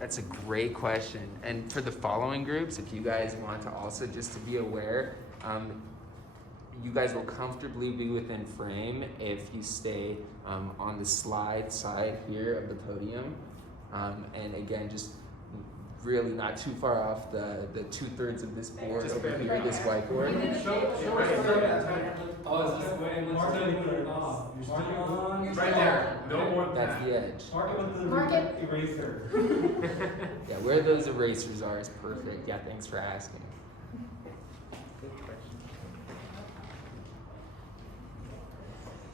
That's a great question. And for the following groups, if you guys want to also just to be aware, you guys will comfortably be within frame if you stay on the slide side here of the podium. And again, just really not too far off the 2/3 of this board over here, this whiteboard. Right there. No more than That's the edge. Mark it. Eraser. Yeah, where those erasers are is perfect. Yeah, thanks for asking.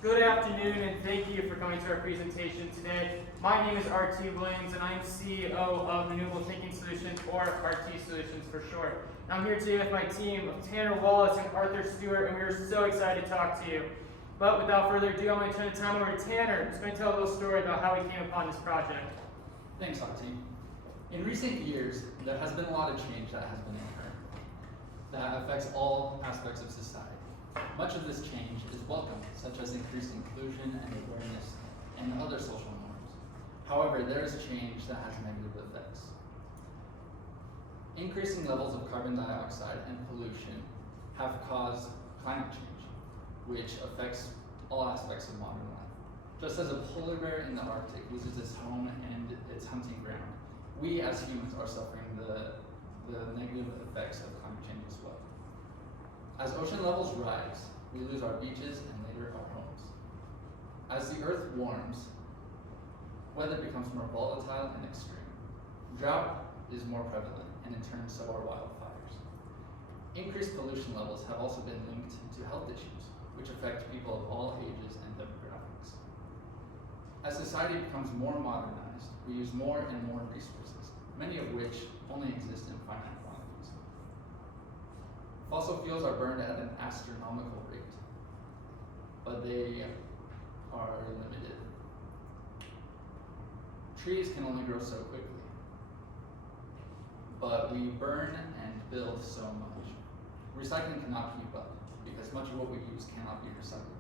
Good afternoon, and thank you for coming to our presentation today. My name is RT Williams, and I'm CEO of Renewable Thinking Solutions, or RT Solutions for short. And I'm here today with my team of Tanner Wallace and Arthur Stewart, and we're so excited to talk to you. But without further ado, I'm going to turn the time over to Tanner, who's going to tell a little story about how he came upon this project. Thanks, RT. In recent years, there has been a lot of change that has been occurring that affects all aspects of society. Much of this change is welcome, such as increased inclusion and awareness and other social norms. However, there is change that has negative effects. Increasing levels of carbon dioxide and pollution have caused climate change, which affects all aspects of modern life. Just as a polar bear in the Arctic loses its home and its hunting ground, we as humans are suffering the negative effects of climate change as well. As ocean levels rise, we lose our beaches and later our homes. As the earth warms, weather becomes more volatile and extreme. Drought is more prevalent, and in turn so are wildfires. Increased pollution levels have also been linked to health issues, which affect people of all ages and demographics. As society becomes more modernized, we use more and more resources, many of which only exist in finite quantities. Fossil fuels are burned at an astronomical rate, but they are limited. Trees can only grow so quickly, but we burn and build so much. Recycling cannot keep up, because much of what we use cannot be recycled.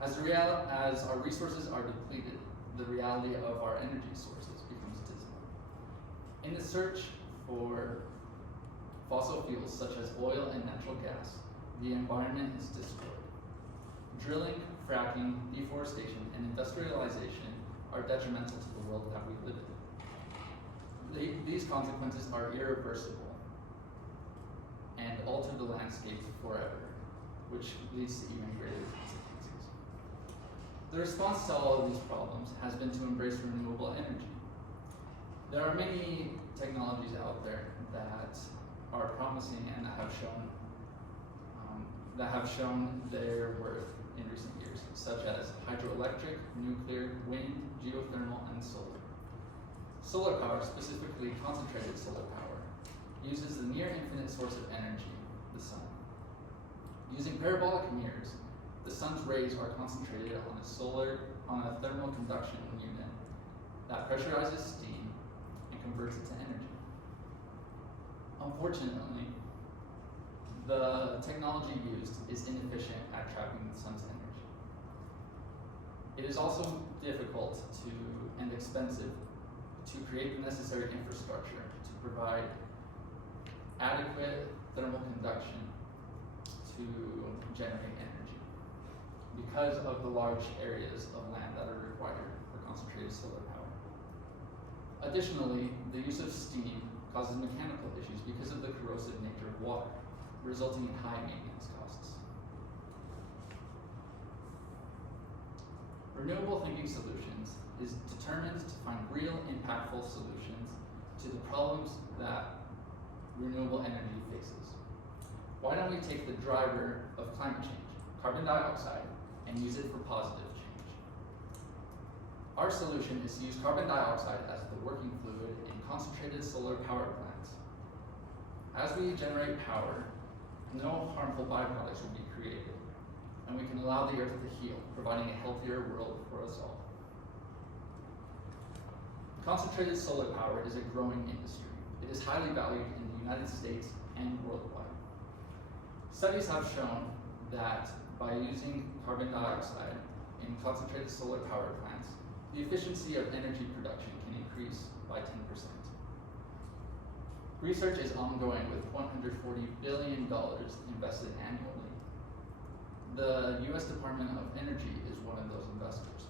As our resources are depleted, the reality of our energy sources becomes dismal. In the search for fossil fuels such as oil and natural gas, the environment is destroyed. Drilling, fracking, deforestation, and industrialization are detrimental to the world that we live in. These consequences are irreversible and alter the landscape forever, which leads to even greater consequences. The response to all of these problems has been to embrace renewable energy. There are many technologies out there that are promising and that have shown their worth in recent years, such as hydroelectric, nuclear, wind, geothermal, and solar. Solar power, specifically concentrated solar power, uses the near infinite source of energy, the sun. Using parabolic mirrors, the sun's rays are concentrated on a thermal conduction unit that pressurizes steam and converts it to energy. Unfortunately, the technology used is inefficient at trapping the sun's energy. It is also difficult and expensive to create the necessary infrastructure to provide adequate thermal conduction to generate energy because of the large areas of land that are required for concentrated solar power. Additionally, the use of steam causes mechanical issues because of the corrosive nature of water, resulting in high maintenance costs. Renewable Thinking Solutions is determined to find real impactful solutions to the problems that renewable energy faces. Why don't we take the driver of climate change, carbon dioxide, and use it for positive change? Our solution is to use carbon dioxide as the working fluid in concentrated solar power plants. As we generate power, no harmful byproducts will be created, and we can allow the earth to heal, providing a healthier world for us all. Concentrated solar power is a growing industry. It is highly valued in the United States and worldwide. Studies have shown that by using carbon dioxide in concentrated solar power plants, the efficiency of energy production can increase by 10%. Research is ongoing with $140 billion invested annually. The U.S. Department of Energy is one of those investors.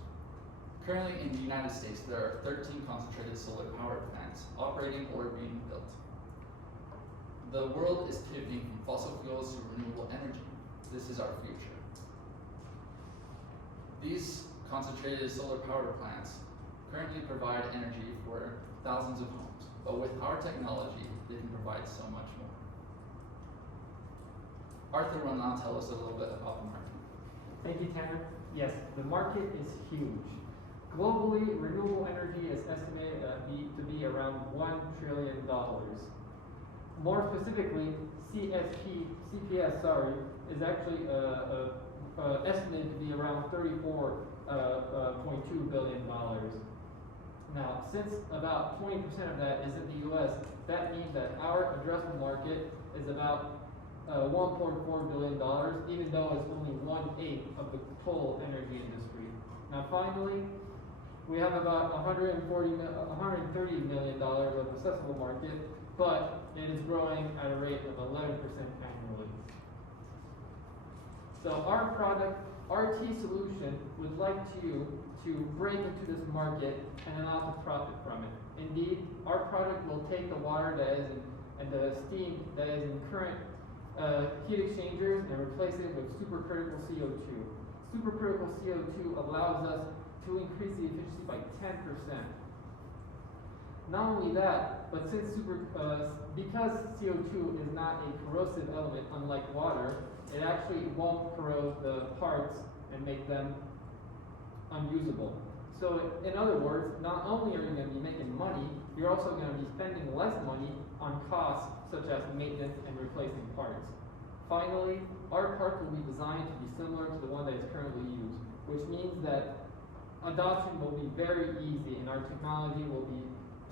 Currently in the United States, there are 13 concentrated solar power plants operating or being built. The world is pivoting from fossil fuels to renewable energy. This is our future. These concentrated solar power plants currently provide energy for thousands of homes, but with our technology, they can provide so much more. Arthur will now tell us a little bit about the market. Thank you, Tanner. Yes, the market is huge. Globally, renewable energy is estimated to be around $1 trillion. More specifically, CPS, is actually estimated to be around $34.2 billion. Now, since about 20% of that is in the U.S., that means that our addressable market is about $1.4 billion, even though it's only 1/8 of the total energy industry. Now, finally, we have about $130 million of accessible market, but it is growing at a rate of 11% annually. So our product, RT Solution, would like you to break into this market and allow to profit from it. Indeed, our product will take the water that is in, and the steam that is in current heat exchangers and replace it with supercritical CO2. Supercritical CO2 allows us to increase the efficiency by 10%. Not only that, but since because CO2 is not a corrosive element, unlike water, it actually won't corrode the parts and make them unusable. So in other words, not only are you going to be making money, you're also going to be spending less money on costs such as maintenance and replacing parts. Finally, our parts will be designed to be similar to the one that is currently used, which means that adoption will be very easy and our technology will be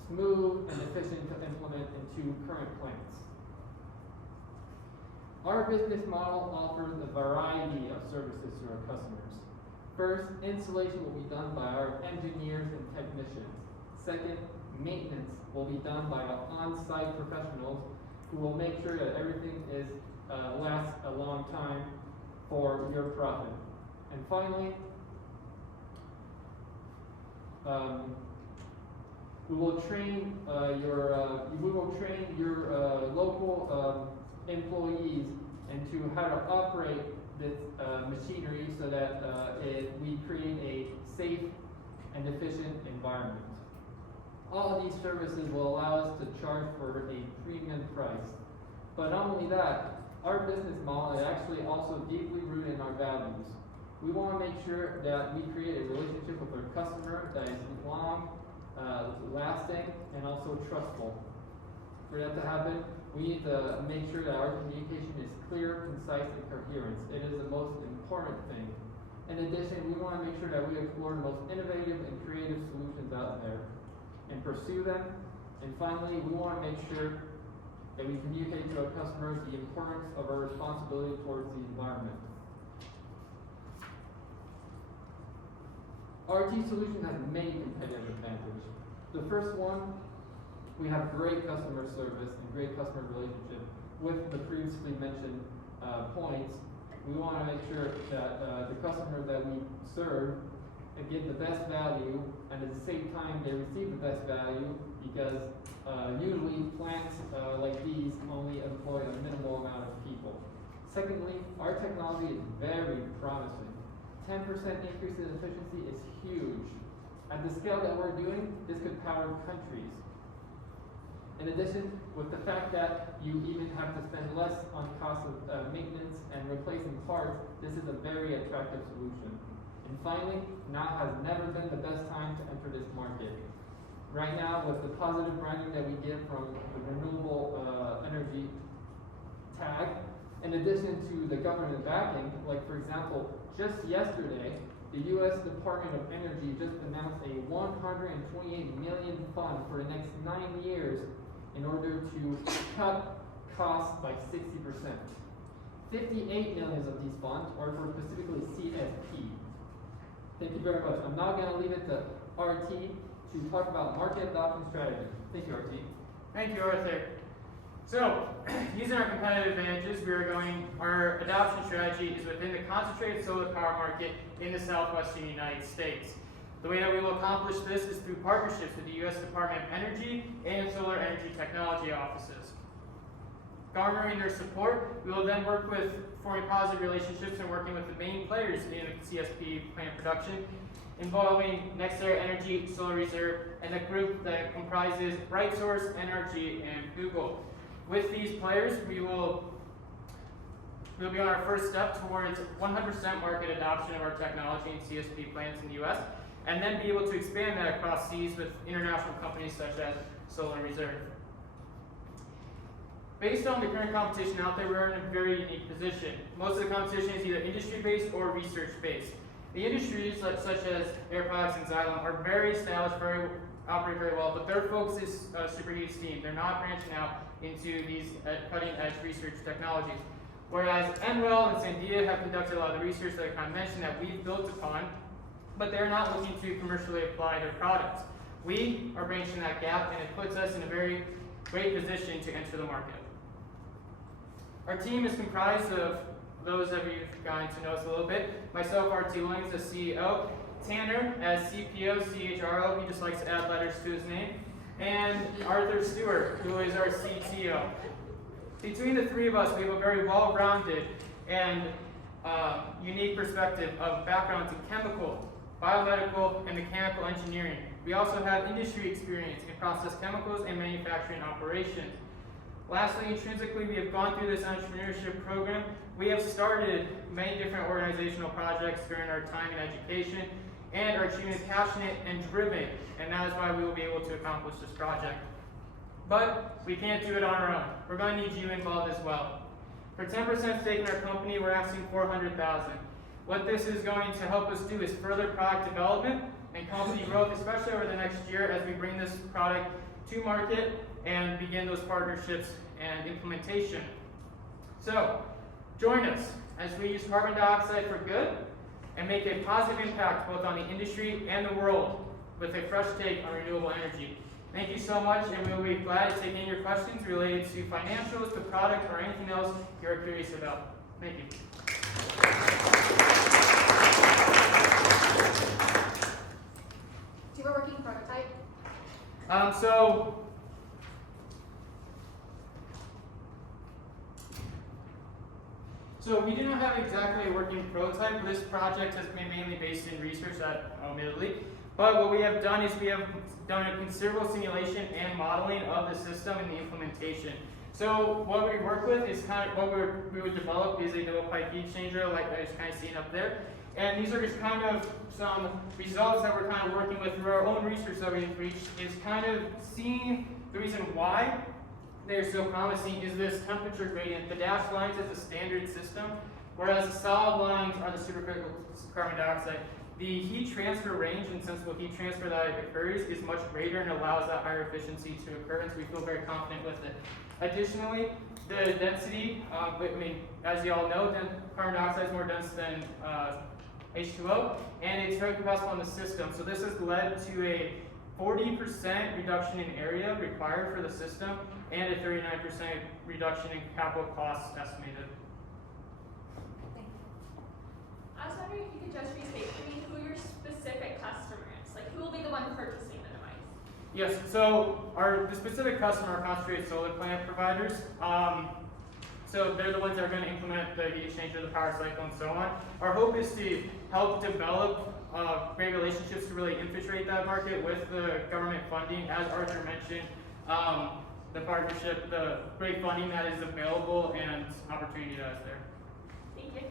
smooth and efficient to implement into current plants. Our business model offers a variety of services to our customers. First, installation will be done by our engineers and technicians. Second, maintenance will be done by our on-site professionals who will make sure that everything lasts a long time for your profit. And finally, we will train your local employees into how to operate this machinery so that we create a safe and efficient environment. All of these services will allow us to charge for a premium price. But not only that, our business model is actually also deeply rooted in our values. We want to make sure that we create a relationship with our customer that is long, lasting, and also trustful. For that to happen, we need to make sure that our communication is clear, concise, and coherent. It is the most important thing. In addition, we want to make sure that we explore the most innovative and creative solutions out there and pursue them. And finally, we want to make sure that we communicate to our customers the importance of our responsibility towards the environment. RT Solution has many competitive advantages. The first one, we have great customer service and great customer relationship. With the previously mentioned points, we want to make sure that the customers that we serve get the best value, and at the same time they receive the best value, because usually plants like these only employ a minimal amount of people. Secondly, our technology is very promising. 10% increase in efficiency is huge. At the scale that we're doing, this could power countries. In addition, with the fact that you even have to spend less on cost of maintenance and replacing parts, this is a very attractive solution. And finally, now has never been the best time to enter this market. Right now, with the positive branding that we get from the renewable energy tag, in addition to the government backing, like for example, just yesterday, the U.S. Department of Energy just announced a $128 million fund for the next 9 years in order to cut costs by 60%. 58 million of these funds are for specifically CSP. Thank you very much. I'm now going to leave it to RT to talk about market adoption strategy. Thank you, RT. Thank you, Arthur. So, using our competitive advantages, our adoption strategy is within the concentrated solar power market in the southwestern United States. The way that we will accomplish this is through partnerships with the U.S. Department of Energy and Solar Energy Technology offices. Garnering their support, we will then work with forming positive relationships and working with the main players in CSP plant production, involving NextEra Energy, Solar Reserve, and a group that comprises BrightSource, NRG, and Google. With these players, we'll be on our first step towards 100% market adoption of our technology in CSP plants in the U.S., and then be able to expand that across seas with international companies such as Solar Reserve. Based on the current competition out there, we're in a very unique position. Most of the competition is either industry-based or research-based. The industries such as Air Products and Xylem are very established, operate very well, but their focus is superheated steam. They're not branching out into these cutting-edge research technologies. Whereas Enwell and Sandia have conducted a lot of the research that I kind of mentioned that we've built upon, but they're not looking to commercially apply their products. We are branching that gap, and it puts us in a very great position to enter the market. Our team is comprised of those of you who've gotten to know us a little bit. Myself, RT Williams, as CEO. Tanner, as CPO, CHRO, he just likes to add letters to his name. And Arthur Stewart, who is our CTO. Between the three of us, we have a very well-rounded and unique perspective of backgrounds in chemical, biomedical, and mechanical engineering. We also have industry experience in process chemicals and manufacturing operations. Lastly, intrinsically, we have gone through this entrepreneurship program. We have started many different organizational projects during our time in education and are extremely passionate and driven, and that is why we will be able to accomplish this project. But we can't do it on our own. We're going to need you involved as well. For 10% stake in our company, we're asking $400,000. What this is going to help us do is further product development and company growth, especially over the next year as we bring this product to market and begin those partnerships and implementation. So, join us as we use carbon dioxide for good and make a positive impact both on the industry and the world with a fresh take on renewable energy. Thank you so much, and we'll be glad to take any of your questions related to financials, the product, or anything else you're curious about. Thank you. Do you have a working prototype? So we do not have exactly a working prototype. This project has been mainly based in research, admittedly. But what we have done is we have done a considerable simulation and modeling of the system and the implementation. So what we work with is kind of what we would develop is a double pipe heat exchanger, like I was kind of seeing up there. And these are just kind of some results that we're kind of working with through our own research that we've reached, is kind of seeing the reason why they're so promising is this temperature gradient. The dashed lines is a standard system, whereas the solid lines are the supercritical carbon dioxide. The heat transfer range and sensible heat transfer that occurs is much greater and allows that higher efficiency to occur, and so we feel very confident with it. Additionally, the density, as you all know, carbon dioxide is more dense than H2O, and it's very compressible in the system. So this has led to a 40% reduction in area required for the system and a 39% reduction in capital costs estimated. Thank you. I was wondering if you could just restate for me who your specific customer is. Like, who will be the one purchasing the device? Yes, so the specific customer are concentrated solar plant providers. So they're the ones that are going to implement the heat exchanger, the power cycle, and so on. Our hope is to help develop great relationships to really infiltrate that market with the government funding. As Arthur mentioned, the partnership, the great funding that is available and opportunity that is there. Thank you.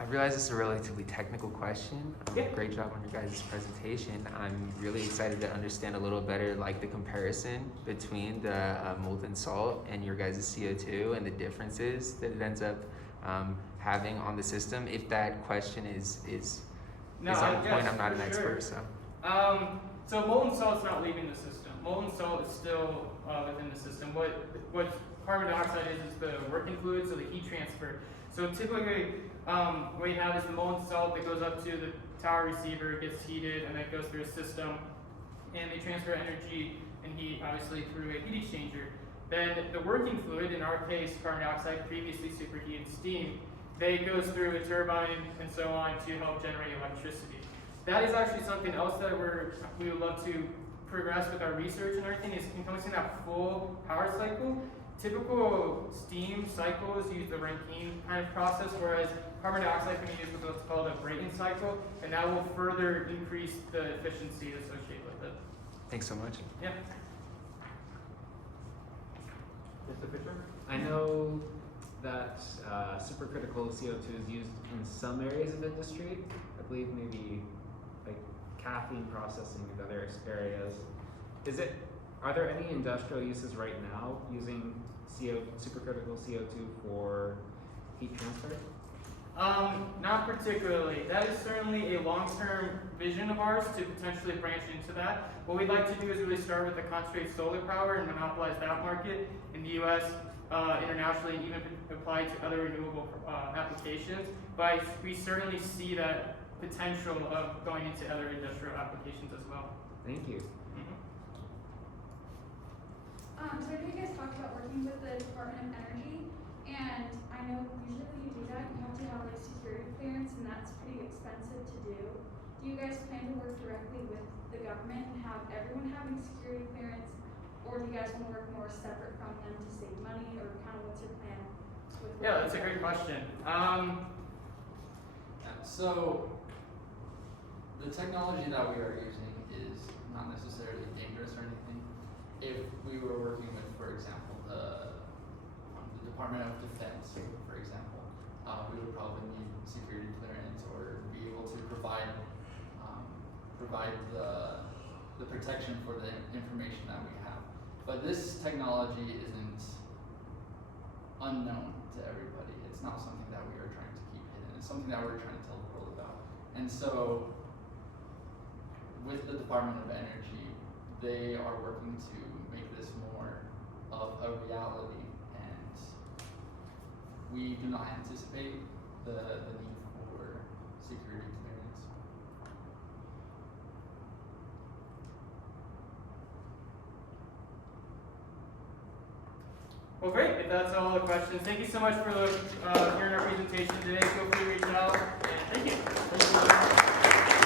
I realize this is a relatively technical question. Yeah. Great job on your guys' presentation. I'm really excited to understand a little better like the comparison between the molten salt and your guys' CO2 and the differences that it ends up having on the system. If that question is on point, I'm not an expert, so. So molten salt's not leaving the system. Molten salt is still within the system. What carbon dioxide is the working fluid, so the heat transfer. So typically, what you have is the molten salt that goes up to the tower receiver, gets heated, and then goes through a system, and they transfer energy and heat, obviously, through a heat exchanger. Then the working fluid, in our case, carbon dioxide, previously superheated steam, they goes through a turbine and so on to help generate electricity. That is actually something else that we would love to progress with our research and everything, is encompassing that full power cycle. Typical steam cycles use the Rankine kind of process, whereas carbon dioxide can be used with what's called a Brayton cycle, and that will further increase the efficiency associated with it. Thanks so much. Yeah. Mr. Fisher? I know that supercritical CO2 is used in some areas of industry. I believe maybe like caffeine processing and other areas. Are there any industrial uses right now using supercritical CO2 for heat transfer? Not particularly. That is certainly a long-term vision of ours to potentially branch into that. What we'd like to do is really start with the concentrated solar power and monopolize that market in the U.S., internationally, and even apply to other renewable applications. But we certainly see that potential of going into other industrial applications as well. Thank you. So I know you guys talked about working with the Department of Energy, and I know usually when you do that, you have to have like security clearance, and that's pretty expensive to do. Do you guys plan to work directly with the government and have everyone having security clearance, or do you guys want to work more separate from them to save money, or kind of what's your plan? Yeah, that's a great question. So the technology that we are using is not necessarily dangerous or anything. If we were working with, for example, the Department of Defense, for example, we would probably need security clearance or be able to provide the protection for the information that we have. But this technology isn't unknown to everybody. It's not something that we are trying to keep hidden. It's something that we're trying to tell the world about. And so, with the Department of Energy, they are working to make this more of a reality, and we do not anticipate the need for security clearance. Well, great. If that's all the questions, thank you so much for hearing our presentation today. Feel free to reach out, and thank you.